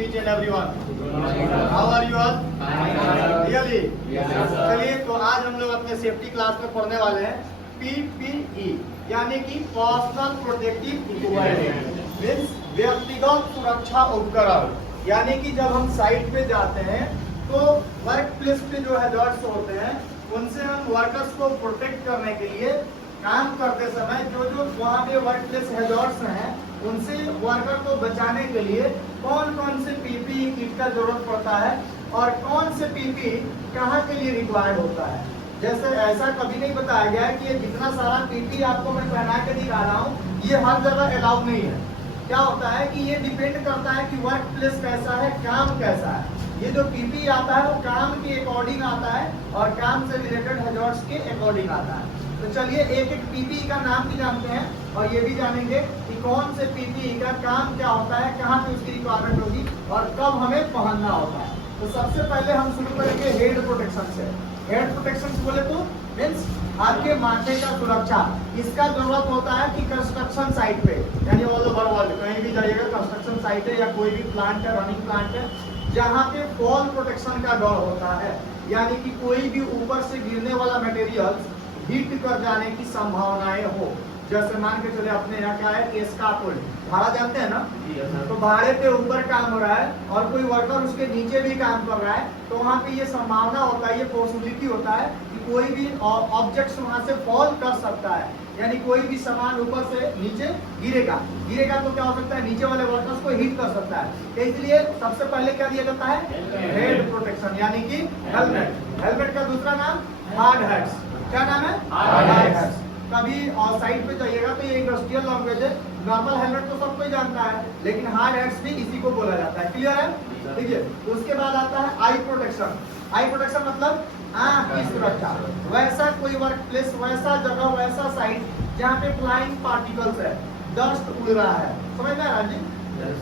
each and everyone. How are you all? Really? चलिए तो आज हम लोग अपने सेफ्टी क्लास में पढ़ने वाले हैं PPE यानी कि पर्सनल प्रोटेक्टिव इक्विपमेंट, मीन्स व्यक्तिगत सुरक्षा उपकरण। यानी कि जब हम साइट पे जाते हैं तो वर्क प्लेस पे जो हैजर्ड्स होते हैं उनसे हम वर्कर्स को प्रोटेक्ट करने के लिए काम करते समय जो वहाँ पे वर्क प्लेस हैजर्ड्स हैं उनसे वर्कर को बचाने के लिए कौन कौन से पीपीई किट का जरूरत पड़ता है और कौन से पीपीई कहाँ के लिए रिक्वायर्ड होता है। जैसे ऐसा कभी नहीं बताया गया है कि ये जितना सारा पीपीई आपको मैं पहना के दिखा रहा हूँ ये हर जगह अलाउड नहीं है। क्या होता है कि ये डिपेंड करता है कि वर्क प्लेस कैसा है, काम कैसा है। ये जो पीपीई आता है वो काम के अकॉर्डिंग आता है और काम से रिलेटेड हैजर्ड्स के अकॉर्डिंग आता है। तो चलिए एक एक पीपीई का नाम भी जानते हैं और ये भी जानेंगे कि कौन से पीपीई का काम क्या होता है, कहाँ पे उसकी रिक्वायरमेंट होगी और कब हमें पहनना होता है। तो सबसे पहले हम शुरू करेंगे हेड प्रोटेक्शन से। हेड प्रोटेक्शन बोले तो मीन्स आपके माथे का सुरक्षा। इसका जरूरत होता है कि कंस्ट्रक्शन साइट पे यानी ऑल ओवर वर्ल्ड कहीं भी जाइएगा कंस्ट्रक्शन साइट है या कोई भी प्लांट है, रनिंग प्लांट है, जहाँ पे फॉल प्रोटेक्शन का डर होता है यानी कि कोई भी ऊपर से गिरने वाला मटेरियल हिट कर जाने की संभावनाएं हो। जैसे मान के चले अपने यहाँ क्या है एस्कापोल्ड, भाड़ा जानते हैं ना, तो भाड़े पे ऊपर काम हो रहा है और कोई वर्कर उसके नीचे भी काम कर रहा है तो वहाँ पे ये संभावना होता है, ये पॉसिबिलिटी होता है कि कोई भी ऑब्जेक्ट्स वहाँ से फॉल कर सकता है। यानी कोई भी सामान ऊपर से नीचे गिरेगा तो क्या हो सकता है, नीचे वाले वर्कर्स को हिट कर सकता है। तो इसलिए सबसे पहले क्या दिया जाता है, हेड प्रोटेक्शन यानी कि हेलमेट। हेलमेट का दूसरा नाम हार्ड हैट्स। क्या नाम है, हार्ड हैट्स। कभी साइड पे जाइएगा तो ये इंडस्ट्रियल लैंग्वेज है, नॉर्मल हेलमेट तो सब कोई जानता है लेकिन हार्ड हैट्स भी इसी को बोला जाता है। क्लियर है? ठीक है। उसके बाद आता है आई प्रोटेक्शन। आई प्रोटेक्शन मतलब आँख की सुरक्षा। वैसा कोई वर्क प्लेस, वैसा जगह, वैसा साइट जहाँ पे फ्लाइंग पार्टिकल्स है, डस्ट उड़ रहा है, समझ में आ रहा है?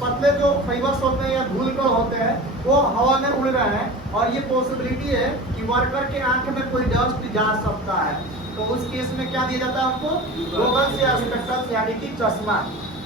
पतले जो फाइबर्स होते हैं या धूल कण होते हैं वो हवा में उड़ रहे हैं और ये पॉसिबिलिटी है कि वर्कर के आंख में कोई डस्ट जा सकता है। तो उस केस में क्या दिया जाता है आपको, गॉगल्स या स्पेक्टकल्स यानी कि चश्मा,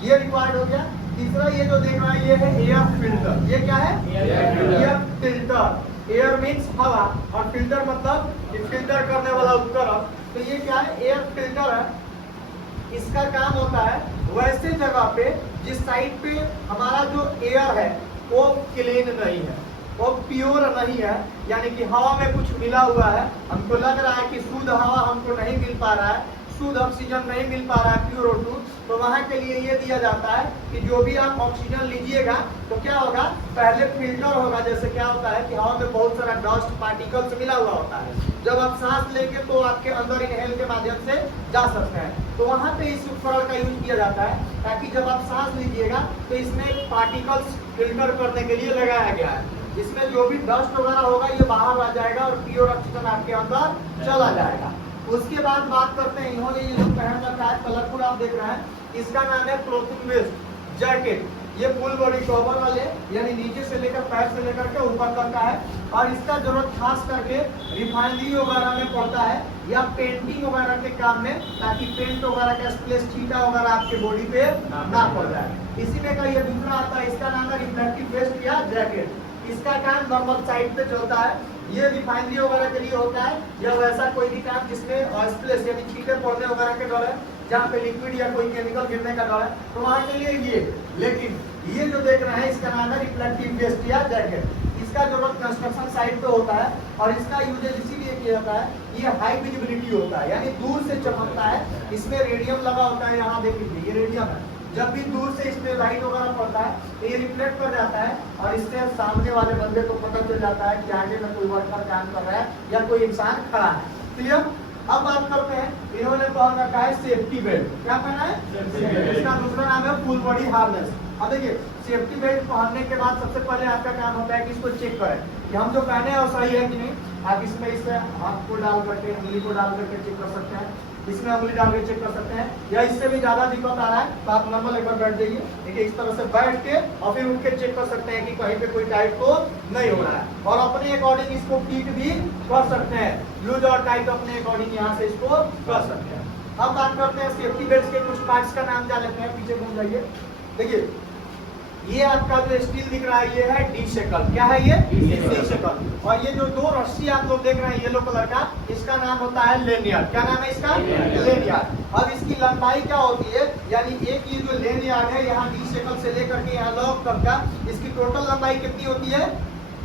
ये रिक्वायर्ड हो गया। तीसरा ये जो देख रहा है ये है एयर फिल्टर। ये क्या है, एयर फिल्टर। एयर मीन्स हवा और फिल्टर मतलब फिल्टर करने वाला उपकरण। तो ये क्या है, एयर फिल्टर है। इसका काम होता है वैसे जगह पे जिस साइड पे हमारा जो एयर है वो क्लीन नहीं है, वो प्योर नहीं है, यानी कि हवा में कुछ मिला हुआ है, हमको लग रहा है कि शुद्ध हवा हमको नहीं मिल पा रहा है, शुद्ध ऑक्सीजन नहीं मिल पा रहा है, प्योर O2। तो वहाँ के लिए ये दिया जाता है कि जो भी आप ऑक्सीजन लीजिएगा तो क्या होगा, पहले फिल्टर होगा। जैसे क्या होता है कि हवा में बहुत सारा डस्ट पार्टिकल्स मिला हुआ होता है, जब आप सांस लेंगे तो आपके अंदर इनहेल के माध्यम से जा सकते हैं। तो वहाँ पे इस उपकरण का यूज किया जाता है ताकि जब आप सांस लीजिएगा तो इसमें पार्टिकल्स फिल्टर करने के लिए लगाया गया है। इसमें जो भी डस्ट वगैरह होगा ये बाहर आ जाएगा और प्योर ऑक्सीजन आपके अंदर चला जाएगा। उसके बाद बात करते हैं, इन्होंने ये जो पहन रखा है कलरफुल आप देख रहे हैं, इसका नाम है क्लोथिंग वेस्ट जैकेट। ये फुल बॉडी कवर वाले यानी नीचे से लेकर पैर से लेकर के ऊपर तक का है और इसका जरूरत खास करके रिफाइनरी वगैरह में पड़ता है या पेंटिंग वगैरह के काम में, ताकि पेंट वगैरह का स्प्लेश छींटा वगैरह आपके बॉडी पे ना पड़ जाए। इसी में का ये दूसरा आता है, इसका नाम है रिफ्लेक्टिव वेस्ट या जैकेट। इसका काम नॉर्मल साइड पे चलता है, ये रिफाइनरी वगैरह के लिए होता है या वैसा कोई भी काम जिसमें स्प्लेश यानी छींटे पड़ने वगैरह के डर है, जहाँ पे लिक्विड या कोई केमिकल गिरने का डर है, तो वहाँ के लिए ये। लेकिन ये जो देख रहे हैं इसका नाम है रिफ्लेक्टिव वेस्ट या जैकेट। इसका जरूरत कंस्ट्रक्शन साइट पे होता है और इसका यूज इसीलिए किया जाता है, ये हाई विजिबिलिटी होता है यानी दूर से चमकता है। इसमें रेडियम लगा होता है, यहाँ देख लीजिए ये रेडियम है। जब भी दूर से इसमें लाइट वगैरह पड़ता है तो ये रिफ्लेक्ट कर जाता है और इससे सामने वाले बंदे को पता चल जाता है कि आगे में कोई वर्कर काम कर रहा है या कोई इंसान खड़ा है। क्लियर? अब बात करते हैं, इन्होंने पहन रखा है सेफ्टी बेल्ट। क्या पहना है, इसका दूसरा नाम है फुल बॉडी हार्नेस। अब देखिए सेफ्टी बेल्ट पहनने के बाद सबसे पहले आपका काम होता है कि इसको चेक करें कि हम जो पहने हैं वो सही है कि नहीं। आप इसमें इससे हाथ को डाल करके, उंगली को डाल करके चेक कर सकते हैं, इसमें उंगली डाल के चेक कर सकते हैं, या इससे भी ज्यादा दिक्कत आ रहा है तो आप नॉर्मल एक बार बैठ जाइए, देखिए इस तरह से बैठ के और फिर उठ के चेक कर सकते हैं कि कहीं पे कोई टाइट तो नहीं हो रहा है। और अपने अकॉर्डिंग इसको फिट भी कर सकते हैं, लूज और टाइट अपने अकॉर्डिंग यहाँ से इसको कर सकते हैं। अब बात करते हैं सेफ्टी बेल्ट के कुछ पार्ट्स का नाम जान लेते हैं, पीछे घूम जाइए। देखिए ये आपका जो स्टील दिख रहा है ये है डी शेकल। क्या है ये? D shackle. और ये जो दो रस्सी आप लोग देख रहे हैं येलो कलर का, इसका नाम होता है लेनियर। क्या नाम है इसका? लेनियर। अब इसकी लंबाई क्या होती है, यानी एक ये जो लेनियर है यहाँ डी शेकल से लेकर के यहाँ लॉक तक का, इसकी टोटल लंबाई कितनी होती है?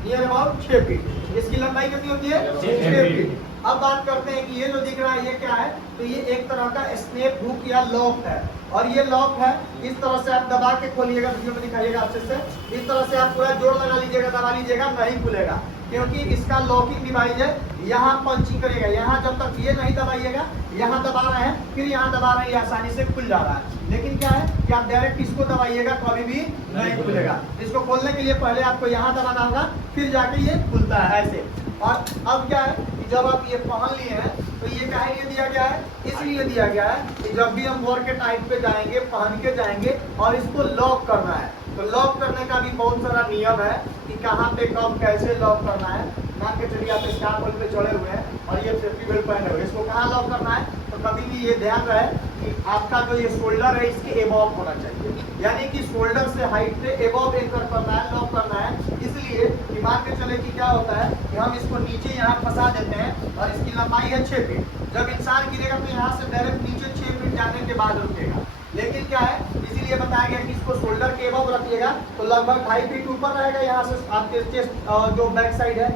Near about 6 feet. इसकी लंबाई कितनी होती है? 6 फीट। अब बात करते हैं कि ये जो दिख रहा है ये क्या है, तो ये एक तरह का स्नेप हुक या लॉक है, और ये लॉक है इस तरह से आप दबा के खोलिएगा, वीडियो में दिखाइएगा अच्छे से, इस तरह से आप पूरा जोर लगा लीजिएगा, दबा लीजिएगा, नहीं खुलेगा, क्योंकि इसका लॉकिंग डिवाइस है, यहाँ पंचिंग करेगा, यहाँ जब तक ये नहीं दबाइएगा, यहाँ दबा रहे हैं फिर यहाँ दबा रहे हैं, ये आसानी से खुल जा रहा है। लेकिन क्या है कि आप डायरेक्ट इसको दबाइएगा कभी भी नहीं खुलेगा। इसको खोलने के लिए पहले आपको यहाँ दबाना होगा, फिर जाके ये खुलता है ऐसे। और अब क्या है कि जब आप ये पहन लिए हैं तो ये क्या है, ये दिया गया है, इसलिए दिया गया है कि जब भी हम वॉर के टाइप पे जाएंगे, पहन के जाएंगे और इसको लॉक करना है, तो लॉक करने का भी बहुत सारा नियम है कि कहाँ पे कब कैसे लॉक करना है। मान के चलिए आप स्कार्फ पे चढ़े हुए हैं और ये सेफ्टी बेल्ट पहने हुए, इसको कहाँ लॉक करना है, तो कभी भी ये ध्यान रहे कि आपका जो ये शोल्डर है इसके एबॉव होना चाहिए, यानी कि शोल्डर से हाइट से एबॉव एंकर करना है, लॉक करना है। इसलिए कि मान के चले कि क्या होता है कि हम इसको नीचे यहाँ फंसा देते हैं और इसकी लंबाई है 6 फीट, जब इंसान गिरेगा तो यहाँ से डायरेक्ट नीचे 6 फीट जाने के बाद रुकेगा। लेकिन क्या है, इसीलिए बताया गया कि इसको शोल्डर के एबव रखिएगा तो लगभग 2.5 फीट ऊपर रहेगा यहाँ से आपके चेस्ट जो बैक साइड है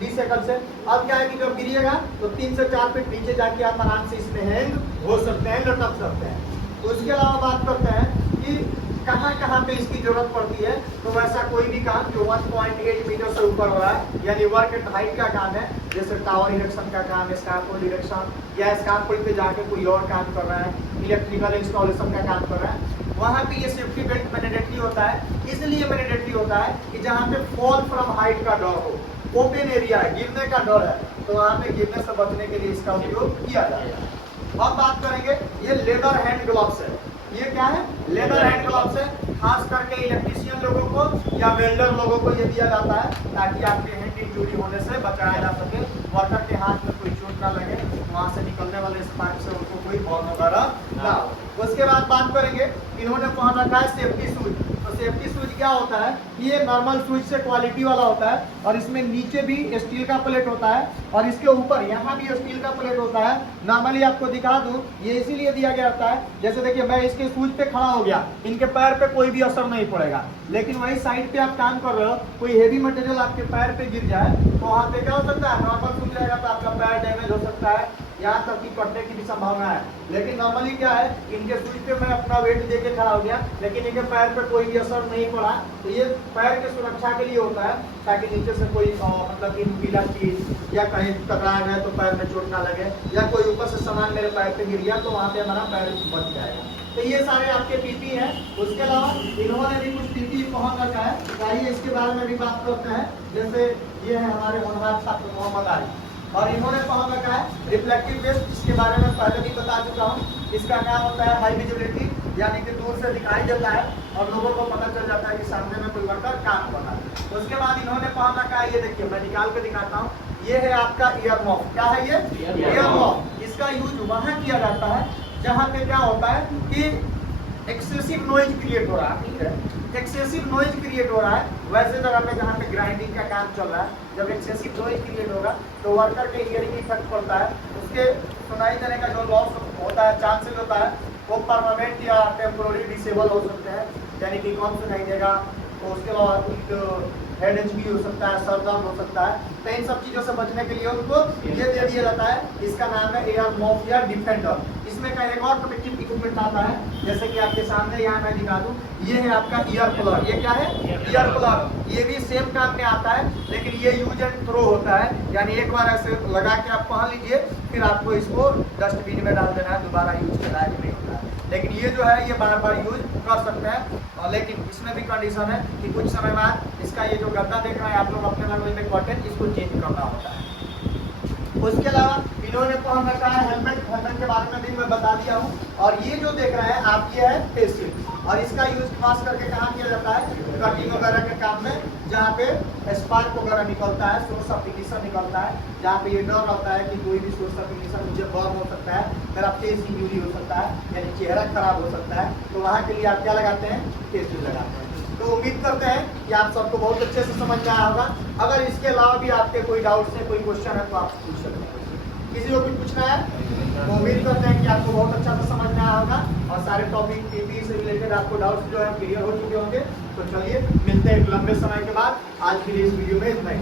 डी शेकल से। अब क्या है कि जब गिरिएगा तो 3 से 4 फीट नीचे जाके आप आराम से इसमें हैंग हो सकते हैं, लटक सकते हैं। उसके अलावा बात करते हैं कि कहाँ कहाँ पे इसकी जरूरत पड़ती है, तो वैसा कोई भी काम जो 1.8 मीटर से ऊपर हो रहा है, यानी वर्क एट हाइट का काम है, जैसे टावर इरेक्शन का काम, स्कार्फोल्ड इरेक्शन, या स्कार्फोल्ड पे जाके कोई और काम कर रहा है, इलेक्ट्रिकल इंस्टॉलेशन का काम कर रहा है, वहाँ पे ये सेफ्टी बेल्ट मैंडेटरी होता है। इसलिए मैंडेटरी होता है कि जहाँ पे फॉल फ्रॉम हाइट का डर हो, ओपन एरिया है, गिरने का डर है, तो वहाँ पे गिरने से बचने के लिए इसका उपयोग किया जाएगा। अब बात करेंगे, ये लेदर हैंड ग्लव्स है। ये क्या है? लेदर हैंड ग्लव्स है। खास करके इलेक्ट्रीशियन लोगों को या वेल्डर लोगों को ये दिया जाता है ताकि आपके हैंड इंजरी होने से बचाया जा सके, वर्कर के हाथ में कोई चोट ना लगे, वहाँ से निकलने वाले स्पार्क से उनको कोई बॉर्न वगैरह ना हो। उसके बाद बात करेंगे, इन्होंने पहन रखा है सेफ्टी शूज। तो सेफ्टी शूज क्या होता है, ये नॉर्मल शूज से क्वालिटी वाला होता है, और इसमें नीचे भी स्टील का प्लेट होता है और इसके ऊपर यहाँ भी स्टील का प्लेट होता है। नॉर्मली आपको दिखा दूं, ये इसीलिए दिया गया होता है, जैसे देखिए मैं इसके शूज पे खड़ा हो गया, इनके पैर पे कोई भी असर नहीं पड़ेगा, लेकिन वही साइड पे आप काम कर रहे हो, कोई हेवी मटेरियल आपके पैर पे गिर जाए तो वहाँ पे क्या हो सकता है, नॉर्मल शूज रहेगा तो आपका पैर डैमेज हो सकता है, यहाँ तक कि कटने की भी संभावना है। लेकिन नॉर्मली क्या है, इनके शूज पे मैं अपना वेट दे के खड़ा हो गया, लेकिन इनके पैर पे कोई भी असर नहीं पड़ा, तो ये पैर की सुरक्षा के लिए होता है, ताकि नीचे से कोई मतलब कि नुकीला चीज या कहीं टकरा गए तो पैर में चोट ना लगे, या कोई ऊपर से सामान मेरे पैर पे गिर गया तो वहाँ पे हमारा पैर बच जाएगा। तो ये सारे आपके पीपी हैं। उसके अलावा इन्होंने भी कुछ पीपी पहन रखा है, आइए इसके बारे में भी बात करते हैं। जैसे ये है हमारे होनहार छात्र मोहम्मद आली, और इन्होंने पहन रखा है रिफ्लेक्टिव वेस्ट, जिसके बारे में पहले भी बता चुका हूँ। इसका काम होता है हाई विजिबिलिटी, यानी कि दूर से दिखाई देता है और लोगों को पता चल जाता है कि सामने में कोई वर्कर काम कर रहा है। उसके बाद इन्होंने पहन रखा है, ये देखिए मैं निकाल के दिखाता हूँ, ये है आपका ईयर मॉफ। क्या है ये? Year mauve. इसका यूज वहाँ किया जाता है जहाँ पे क्या होता है कि एक्सेसिव नॉइज क्रिएट हो रहा है, ठीक है, एक्सेसिव नॉइज क्रिएट हो रहा है वैसे जगह पे जहाँ पे ग्राइंडिंग का काम चल रहा है, जब एक्सेसिव नॉइज क्रिएट होगा तो वर्कर के हियरिंग इफेक्ट पड़ता है, उसके सुनाई देने का जो लॉस होता है, चांसेस होता है, वो परमानेंट या टेम्पोररी डिसेबल हो सकते हैं, यानी कि कम सुनाई देगा। तो उसके बाद हेड एच भी हो सकता है, सर दर्द हो सकता है, तो इन सब चीज़ों से बचने के लिए उनको ये दे दिया जाता है, इसका नाम है एयर मॉफ या डिफेंडर। इसमें का एक और प्रोटेक्टिव इक्विपमेंट आता है, जैसे कि आपके सामने यहाँ मैं दिखा दूँ, ये है आपका ईयर प्लग। ये क्या है? Ear plug. ये भी सेम काम में आता है, लेकिन ये यूज एंड थ्रो होता है, यानी एक बार ऐसे लगा के आप पहन लीजिए, फिर आपको इसको डस्टबिन में डाल देना है, दोबारा यूज के लायक नहीं होता है। लेकिन ये जो है ये बार बार यूज कर सकते हैं, और लेकिन इसमें भी कंडीशन है कि कुछ समय बाद इसका ये जो गद्दा देख रहे हैं आप लोग अपने लैंग्वेज में कॉटन, इसको चेंज करना होता है। उसके अलावा इन्होंने पहन रखा है हेलमेट। हेलमेट के बारे में भी मैं बता दिया हूँ। और ये जो देख रहे हैं आप, ये है फेस शील्ड, और इसका यूज खास करके कहाँ किया जाता है? कटिंग वगैरह के काम में, जहाँ पे स्पार्क वगैरह निकलता है, सोर्स ऑफ इग्निशन निकलता है, जहाँ पे ये डर रहता है कि कोई भी सोर्स ऑफ इग्निशन मुझे बर्न हो सकता है, मेरा फेस इंजरी हो सकता है, यानी चेहरा खराब हो सकता है, तो वहाँ के लिए आप क्या लगाते हैं? फेस शील्ड लगाते हैं। तो उम्मीद करते हैं कि आप सबको बहुत अच्छे से समझ में आया होगा। अगर इसके अलावा भी आपके कोई डाउट्स है, कोई क्वेश्चन है तो आप पूछ सकते हैं। किसी को कुछ पूछना है तो उम्मीद करते हैं कि आपको बहुत अच्छा से समझ में आया होगा और सारे टॉपिक पीपी से रिलेटेड आपको डाउट्स जो है क्लियर हो चुके होंगे। तो चलिए मिलते हैं एक लंबे समय के बाद। आज की इस वीडियो में इतना ही।